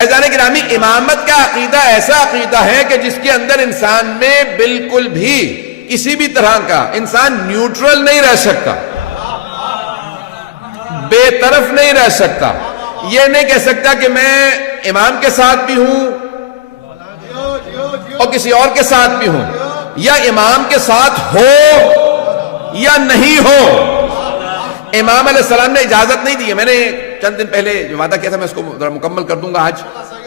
عزیزان گرامی، امامت کا عقیدہ ایسا عقیدہ ہے کہ جس کے اندر انسان میں بالکل بھی کسی بھی طرح کا انسان نیوٹرل نہیں رہ سکتا، بے طرف نہیں رہ سکتا. یہ نہیں کہہ سکتا کہ میں امام کے ساتھ بھی ہوں اور کسی اور کے ساتھ بھی ہوں، یا امام کے ساتھ ہو یا نہیں ہو. امام علیہ السلام نے اجازت نہیں دی ہے. میں نے چند دن پہلے جو وعدہ کیا تھا میں اس کو ذرا مکمل کر دوں گا، آج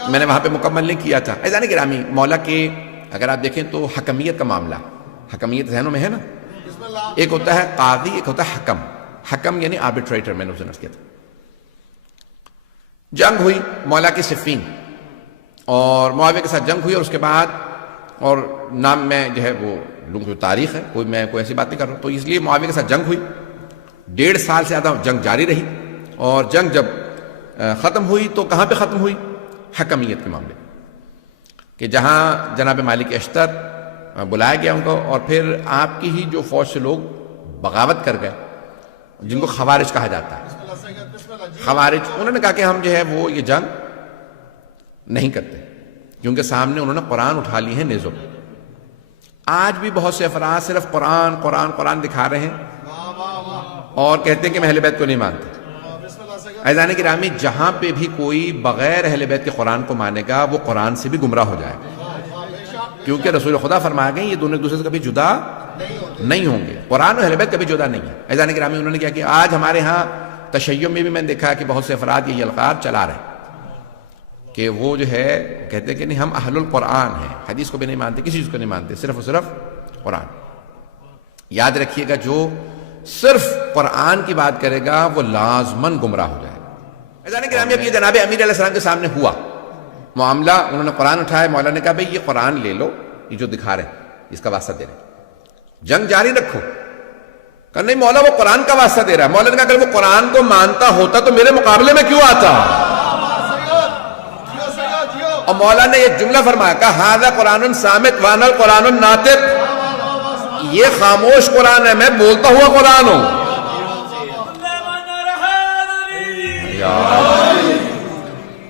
میں نے وہاں پہ مکمل نہیں کیا تھا. عزیزان گرامی، مولا کے اگر آپ دیکھیں تو حکمیت کا معاملہ، حکمیت ذہنوں میں ہے نا، ایک ہوتا ہے قاضی، ایک ہوتا ہے حکم. حکم یعنی آربیٹریٹر، میں نے اسے نفس کیا تھا. جنگ ہوئی مولا کی صفین اور معاویہ کے ساتھ جنگ ہوئی، اور اس کے بعد، اور نام میں جو ہے وہ لوگوں کی تاریخ ہے، میں کوئی ایسی بات نہیں کر رہا ہوں، تو اس لیے معاویہ کے ساتھ جنگ ہوئی. 1.5 سال سے زیادہ جنگ جاری رہی، اور جنگ جب ختم ہوئی تو کہاں پہ ختم ہوئی؟ حکمیت کے معاملے، کہ جہاں جناب مالک اشتر بلایا گیا ان کو، اور پھر آپ کی ہی جو فوج سے لوگ بغاوت کر گئے، جن کو خوارج کہا جاتا ہے. خوارج انہوں نے کہا کہ ہم جو ہے وہ یہ جنگ نہیں کرتے، کیونکہ سامنے انہوں نے قرآن اٹھا لی ہیں نیزوں پہ. آج بھی بہت سے افراد صرف قرآن قرآن قرآن دکھا رہے ہیں اور کہتے ہیں کہ میں اہل بیت کو نہیں مانتے. عزیزان گرامی، جہاں پہ بھی کوئی بغیر اہل بیت کے قرآن کو مانے گا وہ قرآن سے بھی گمراہ ہو جائے گا، کیونکہ رسول خدا فرمایا گئے یہ دونوں ایک دوسرے سے کبھی جدا نہیں ہوں گے. قرآن اور اہل بیت کبھی جدا نہیں ہے. عزیزان گرامی، انہوں نے کیا کہ آج ہمارے ہاں تشیع میں بھی میں نے دیکھا کہ بہت سے افراد یہ القاب چلا رہے ہیں کہ وہ جو ہے کہتے ہیں کہ نہیں ہم اہل القرآن ہیں، حدیث کو بھی نہیں مانتے، کسی چیز کو نہیں مانتے، صرف اور صرف قرآن. یاد رکھیے گا، جو صرف قرآن کی بات کرے گا وہ لازماً گمراہ ہو جائے گا. عزیزان گرامی، اب یہ جناب امیر علیہ السلام کے سامنے ہوا معاملہ، انہوں نے قرآن اٹھایا، مولا نے کہا بھئی یہ قرآن لے لو، یہ جو دکھا رہے ہیں اس کا واسطہ دے رہے ہیں، جنگ جاری رکھو. کہا نہیں مولا وہ قرآن کا واسطہ دے رہا ہے. مولا نے کہا اگر وہ قرآن کو مانتا ہوتا تو میرے مقابلے میں کیوں آتا؟ اور مولا نے یہ جملہ فرمایا، کہا ھذا قرآن صامت وانا القرآن الناطق، یہ خاموش قرآن ہے، میں بولتا ہوا قرآن ہوں.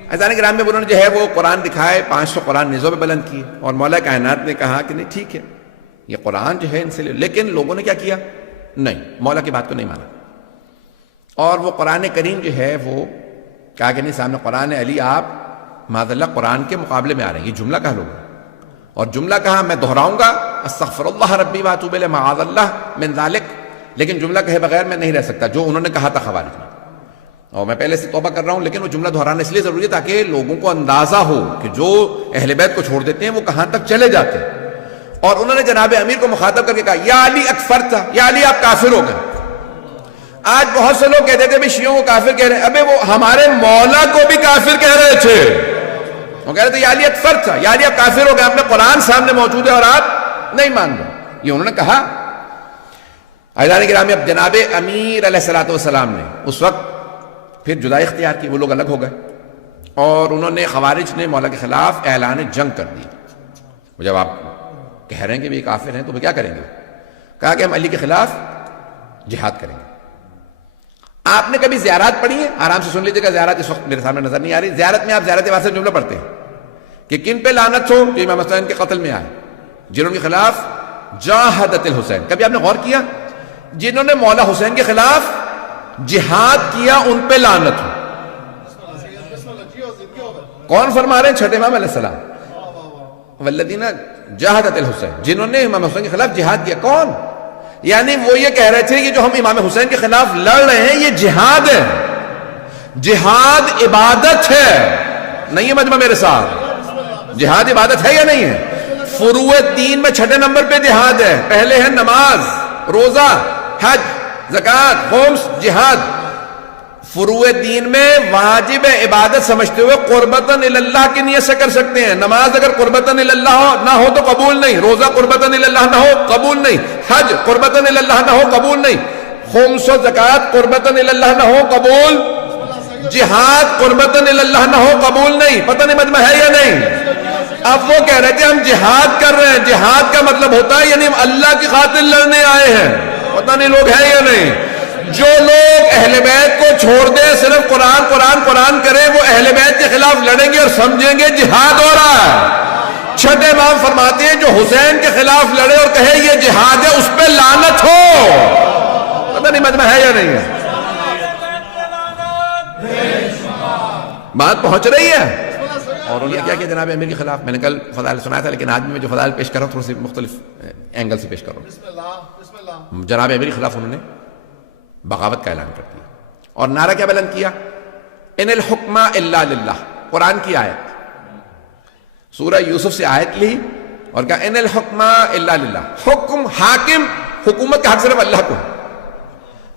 عزیزان گرامی، میں انہوں نے جو ہے وہ قرآن دکھائے، 500 قرآن نیزوں پہ بلند کیے، اور مولا کائنات نے کہا کہ نہیں ٹھیک ہے یہ قرآن جو ہے ان سے لے. لیکن لوگوں نے کیا کیا؟ نہیں، مولا کی بات کو نہیں مانا، اور وہ قرآن کریم جو ہے وہ کہا کہ نہیں سامنے قرآن علی آپ معاذ اللہ قرآن کے مقابلے میں آ رہے ہیں. یہ جملہ کہا لوگوں، اور جملہ کہا میں دہراؤں گا استغفر اللہ ربی واتوب الیہ معاذ اللہ من ذالک، لیکن جملہ کہے بغیر میں نہیں رہ سکتا جو انہوں نے کہا تھا خوارج میں. اور میں پہلے سے توبہ کر رہا ہوں، لیکن وہ جملہ دہرانا اس لیے ضروری ہے تاکہ لوگوں کو اندازہ ہو کہ جو اہل بیت کو چھوڑ دیتے ہیں وہ کہاں تک چلے جاتے ہیں. اور انہوں نے جناب امیر کو مخاطب کر کے کہا یا علی اکفرت، یا علی آپ کافر ہو گئے. آج بہت سے لوگ کہتے تھے بھی شیعوں کو کافر کہہ رہے ہیں، ابے وہ ہمارے مولا کو بھی کافر کہہ رہے تھے. وہ کہہ رہے تھے یا علی اکفرت، یا علی آپ کافر ہو گئے، آپ نے قرآن سامنے موجود ہے اور آپ نہیں مان رہے. یہ انہوں نے کہا. عزیزان گرامی، اب جناب امیر علیہ السلام نے اس وقت پھر جدائی اختیار کی، وہ لوگ الگ ہو گئے، اور انہوں نے خوارج نے مولا کے خلاف اعلان جنگ کر دی. جب آپ کہہ رہے ہیں کہ یہ کافر ہیں تو وہ کیا کریں گے؟ کہا کہ ہم علی کے خلاف جہاد کریں گے. آپ نے کبھی زیارات پڑھی ہیں؟ آرام سے سن لیجیے گا، زیارات اس وقت میرے سامنے نظر نہیں آ رہی. زیارت میں آپ زیارت واسطے جملہ پڑھتے ہیں کہ کن پہ لعنت ہو؟ جو امام حسین کے قتل میں آئے، جنہوں کے خلاف جاہدت الحسین. کبھی آپ نے غور کیا؟ جنہوں نے مولا حسین کے خلاف جہاد کیا ان پہ لعنت ہو. کون فرما رہے ہیں؟ چھٹے امام علیہ السلام. والذین جاہدت الحسین، جنہوں نے امام حسین کے خلاف جہاد کیا. کون؟ یعنی وہ یہ کہہ رہے تھے کہ جو ہم امام حسین کے خلاف لڑ رہے ہیں یہ جہاد ہے. جہاد عبادت ہے. نہیں ہے مجمع میرے ساتھ؟ جہاد عبادت ہے یا نہیں ہے؟ فروع دین میں 6 نمبر پہ جہاد ہے. پہلے ہے نماز، روزہ، حج، زکوٰۃ، خمس، جہاد. فروع دین میں واجب عبادت سمجھتے ہوئے قربتاً اللہ کی نیت سے کر سکتے ہیں. نماز اگر قربتاً اللہ نہ ہو تو قبول نہیں، روزہ قربتاً اللہ نہ ہو قبول نہیں، حج قربتاً اللہ نہ ہو قبول نہیں، خمس و زکوٰۃ قربتاً اللہ نہ ہو قبول، جہاد قربتاً اللہ نہ ہو قبول نہیں. پتہ نہیں مجمع ہے یا نہیں؟ اب وہ کہہ رہے تھے ہم جہاد کر رہے ہیں. جہاد کا مطلب ہوتا ہے یعنی ہم اللہ کی خاطر لڑنے آئے ہیں. پتہ نہیں لوگ ہیں یا نہیں؟ جو لوگ اہل بیت کو چھوڑ دیں صرف قرآن قرآن قرآن کریں وہ اہل بیت کے خلاف لڑیں گے اور سمجھیں گے جہاد ہو رہا ہے۔ چھٹے امام فرماتے ہیں جو حسین کے خلاف لڑے اور کہے یہ جہاد ہے اس پہ لعنت ہو۔ پتہ نہیں مجمع ہے یا نہیں ہے؟ بات پہنچ رہی ہے؟ اور انہوں نے کیا جناب امیر کے خلاف؟ میں نے کل فضائل سنایا تھا لیکن آج میں جو فضائل پیش کر رہا ہوں تھوڑی سی مختلف اینگل سے پیش کر رہا ہوں۔ جناب امیر کے خلاف انہوں نے بغاوت کا اعلان کر دیا اور نعرہ کیا بلند کیا؟ ان الحکم الا للہ، قرآن کی آیت، سورہ یوسف سے آیت لی اور کہا ان الحکم الا للہ، حکم حاکم حکومت کا حق صرف اللہ کو ہے۔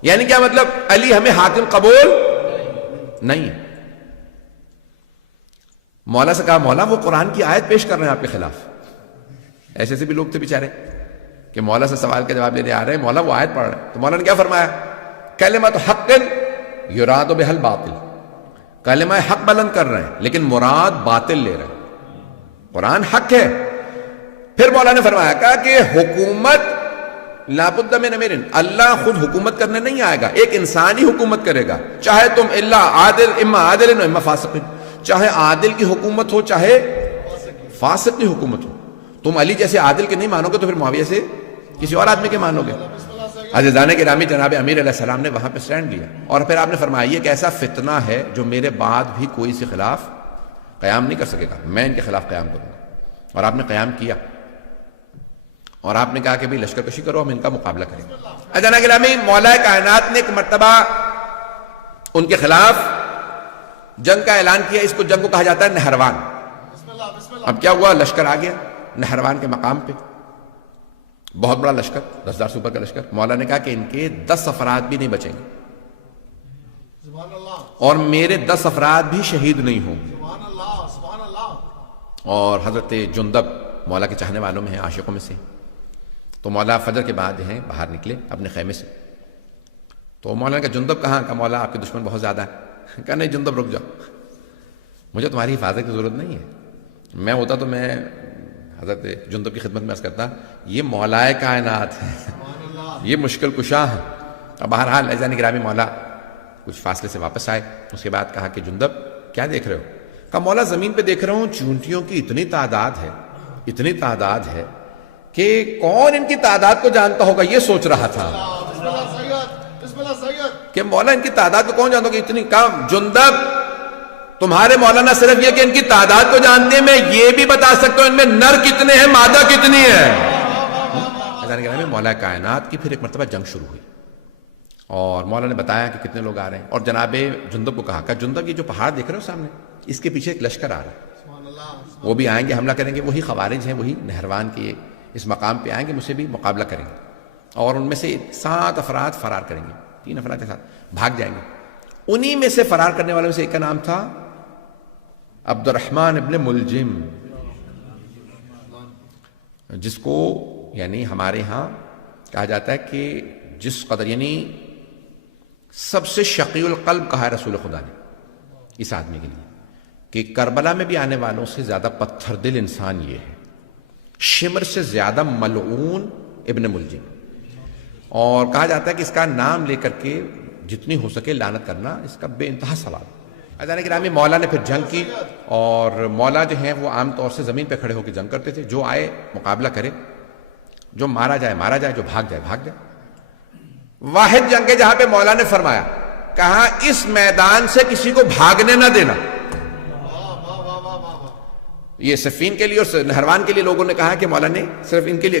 یعنی کیا مطلب؟ علی ہمیں حاکم قبول نہیں ہے۔ مولا سے کہا مولا وہ قرآن کی آیت پیش کر رہے ہیں آپ کے خلاف۔ ایسے ایسے بھی لوگ تھے بیچارے کہ مولا سے سوال کا جواب لینے آ رہے ہیں، مولا وہ آیت پڑھ رہے ہیں۔ تو مولا نے کیا فرمایا؟ کلمۃ حق یراد بها الباطل، کلمہ حق بلند کر رہے ہیں لیکن مراد باطل لے رہے ہیں، قرآن حق ہے۔ پھر مولا نے فرمایا کہا کہ حکومت لابد من امیر، اللہ خود حکومت کرنے نہیں آئے گا، ایک انسان ہی حکومت کرے گا، چاہے تم اما عادل و اما فاسق، چاہے عادل کی حکومت ہو چاہے فاسق کی حکومت ہو۔ تم علی جیسے عادل کے نہیں مانو گے تو پھر معاویہ سے کسی اور آدمی کے مانو گے۔ عزیزان گرامی جناب امیر علیہ السلام نے وہاں پہ سٹینڈ لیا اور پھر آپ نے فرمایا یہ ایک ایسا فتنہ ہے جو میرے بعد بھی کوئی سے خلاف قیام نہیں کر سکے گا، میں ان کے خلاف قیام کروں گا۔ اور آپ نے قیام کیا اور آپ نے کہا کہ بھئی لشکر کشی کرو، ہم ان کا مقابلہ کریں گے۔ عزیزان گرامی مولا کائنات نے ایک مرتبہ ان کے خلاف جنگ کا اعلان کیا، اس کو جنگ کو کہا جاتا ہے نہروان۔ اب کیا ہوا؟ لشکر آ گیا نہروان کے مقام پہ، بہت بڑا لشکر، 10,000 سے اوپر کا لشکر۔ مولا نے کہا کہ ان کے 10 افراد بھی نہیں بچیں گے اور میرے 10 افراد بھی شہید نہیں ہوں گے۔ اور حضرت جندب مولا کے چاہنے والوں میں ہیں، عاشقوں میں سے، تو مولا فجر کے بعد ہیں باہر نکلے اپنے خیمے سے۔ تو مولا نے کہا جندب کہاں؟ کہا مولا آپ کے دشمن بہت زیادہ ہیں۔ کہا نہیں جندب رک جاؤ، مجھے تمہاری حفاظت کی ضرورت نہیں ہے، میں ہوتا تو میں حضرت جندب کی خدمت میں عرض کرتا یہ مولا کائنات ہے، یہ مشکل کشا ہے۔ اب بہرحال عزیزان گرامی مولا کچھ فاصلے سے واپس آئے، اس کے بعد کہا کہ جندب کیا دیکھ رہے ہو؟ کہا مولا زمین پہ دیکھ رہا ہوں چونٹیوں کی اتنی تعداد ہے کہ کون ان کی تعداد کو جانتا ہوگا، یہ سوچ رہا تھا کہ مولا ان کی تعداد کو کون جانتا ہوگا اتنی کم۔ جندب تمہارے مولانا صرف یہ کہ ان کی تعداد کو جانتے ہیں، میں یہ بھی بتا سکتا ہوں ان میں نر کتنے ہیں مادہ کتنی ہے۔ مولا کائنات کی پھر ایک مرتبہ جنگ شروع ہوئی اور مولا نے بتایا کہ کتنے لوگ آ رہے ہیں، اور جناب جندب کو کہا کہ جندب یہ جو پہاڑ دیکھ رہے ہو سامنے، اس کے پیچھے ایک لشکر آ رہا ہے، وہ بھی آئیں گے، حملہ کریں گے، وہی خوارج ہیں، وہی نہروان کے اس مقام پہ آئیں گے، مجھ سے بھی مقابلہ کریں گے، اور ان میں سے 7 افراد فرار کریں گے، 3 افراد کے ساتھ بھاگ جائیں گے۔ انہی میں سے فرار کرنے والوں میں سے ایک کا نام تھا عبد الرحمن ابن ملجم، جس کو یعنی ہمارے ہاں کہا جاتا ہے کہ جس قدر یعنی سب سے شقی القلب کہا ہے رسول خدا نے اس آدمی کے لیے کہ کربلا میں بھی آنے والوں سے زیادہ پتھر دل انسان یہ ہے، شمر سے زیادہ ملعون ابن ملجم، اور کہا جاتا ہے کہ اس کا نام لے کر کے جتنی ہو سکے لعنت کرنا اس کا بے انتہا ثواب۔ عزیزان گرامی مولا نے پھر جنگ کی، اور مولا جو ہیں وہ عام طور سے زمین پہ کھڑے ہو کے جنگ کرتے تھے، جو آئے مقابلہ کرے، جو مارا جائے، جو بھاگ جائے۔ واحد جنگ ہے جہاں پہ مولا نے فرمایا، کہا اس میدان سے کسی کو بھاگنے نہ دینا۔ یہ صفین کے لیے اور نہروان کے لیے لوگوں نے کہا کہ مولا نے صرف ان کے لیے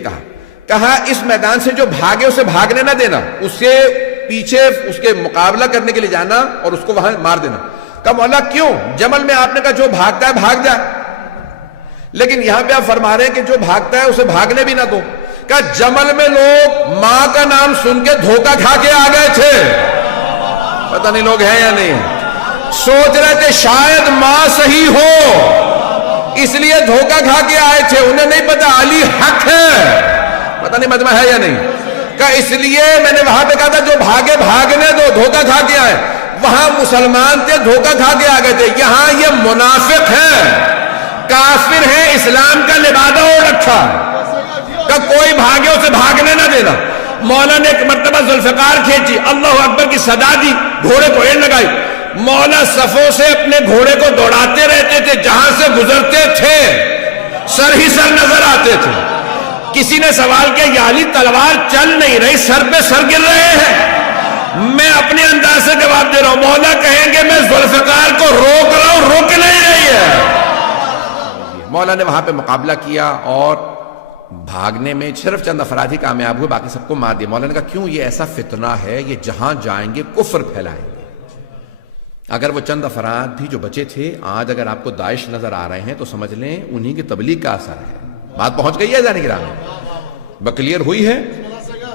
کہا اس میدان سے جو بھاگے اسے بھاگنے نہ دینا، اس کے پیچھے اس کے مقابلہ کرنے کے لیے جانا اور اس کو وہاں مار دینا۔ کہا مولا کیوں؟ جمل میں آپ نے کہا جو بھاگتا ہے بھاگ جائے، لیکن یہاں پہ آپ فرما رہے ہیں کہ جو بھاگتا ہے اسے بھاگنے بھی نہ دو۔ کہا جمل میں لوگ ماں کا نام سن کے دھوکہ کھا کے آ گئے تھے، پتہ نہیں لوگ ہیں یا نہیں، سوچ رہے تھے شاید ماں صحیح ہو اس لیے دھوکہ کھا کے آئے تھے، انہیں نہیں پتا علی حق ہے، پتہ نہیں مجمع ہے یا نہیں۔ کہا اس لیے میں نے وہاں پہ کہا تھا جو بھاگے بھاگنے دو، دھوکہ کھا کے آئے، وہاں مسلمان تھے دھوکہ کھا کے آ گئے تھے، یہاں یہ منافق ہیں، کافر ہیں، اسلام کا لبادہ اوڑھ رکھا، کہ کوئی بھاگے اسے بھاگنے نہ دینا۔ مولا نے ایک مرتبہ ذوالفقار کھینچی، اللہ اکبر کی صدا دی، گھوڑے کو ایڑ لگائی، مولا صفوں سے اپنے گھوڑے کو دوڑاتے رہتے تھے، جہاں سے گزرتے تھے سر ہی سر نظر آتے تھے۔ کسی نے سوال کیا یا علی تلوار چل نہیں رہی، سر پہ سر گر رہے ہیں؟ میں اپنے انداز سے جواب دے رہا ہوں، مولا کہیں گے میں ذوالفقار کو روک رہا ہوں، روک نہیں رہی ہے۔ مولا نے وہاں پہ مقابلہ کیا اور بھاگنے میں صرف چند افراد ہی کامیاب ہوئے، باقی سب کو مار دیا۔ مولا نے کہا کیوں؟ یہ ایسا فتنہ ہے، یہ جہاں جائیں گے کفر پھیلائیں گے۔ اگر وہ چند افراد بھی جو بچے تھے آج اگر آپ کو داعش نظر آ رہے ہیں تو سمجھ لیں انہی کی تبلیغ کا اثر ہے۔ بات پہنچ گئی ہے ذہن گرام میں، کلیئر ہوئی ہے؟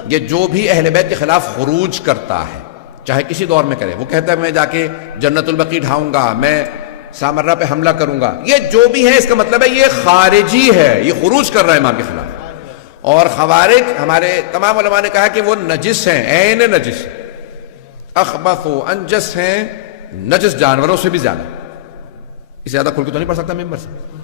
یہ جو بھی اہل بیت کے خلاف خروج کرتا ہے چاہے کسی دور میں کرے، وہ کہتا ہے میں جا کے جنت البقیع ڈھاؤں گا، میں سامرہ پہ حملہ کروں گا، یہ جو بھی ہے اس کا مطلب ہے یہ خارجی ہے، یہ خروج کر رہا ہے امام کے خلاف۔ اور خوارج ہمارے تمام علماء نے کہا کہ وہ نجس ہیں، عین نجس، اخبث و انجس ہیں، نجس جانوروں سے بھی زیادہ۔ اس سے زیادہ کھل کے تو نہیں پڑھ سکتا ممبر سے۔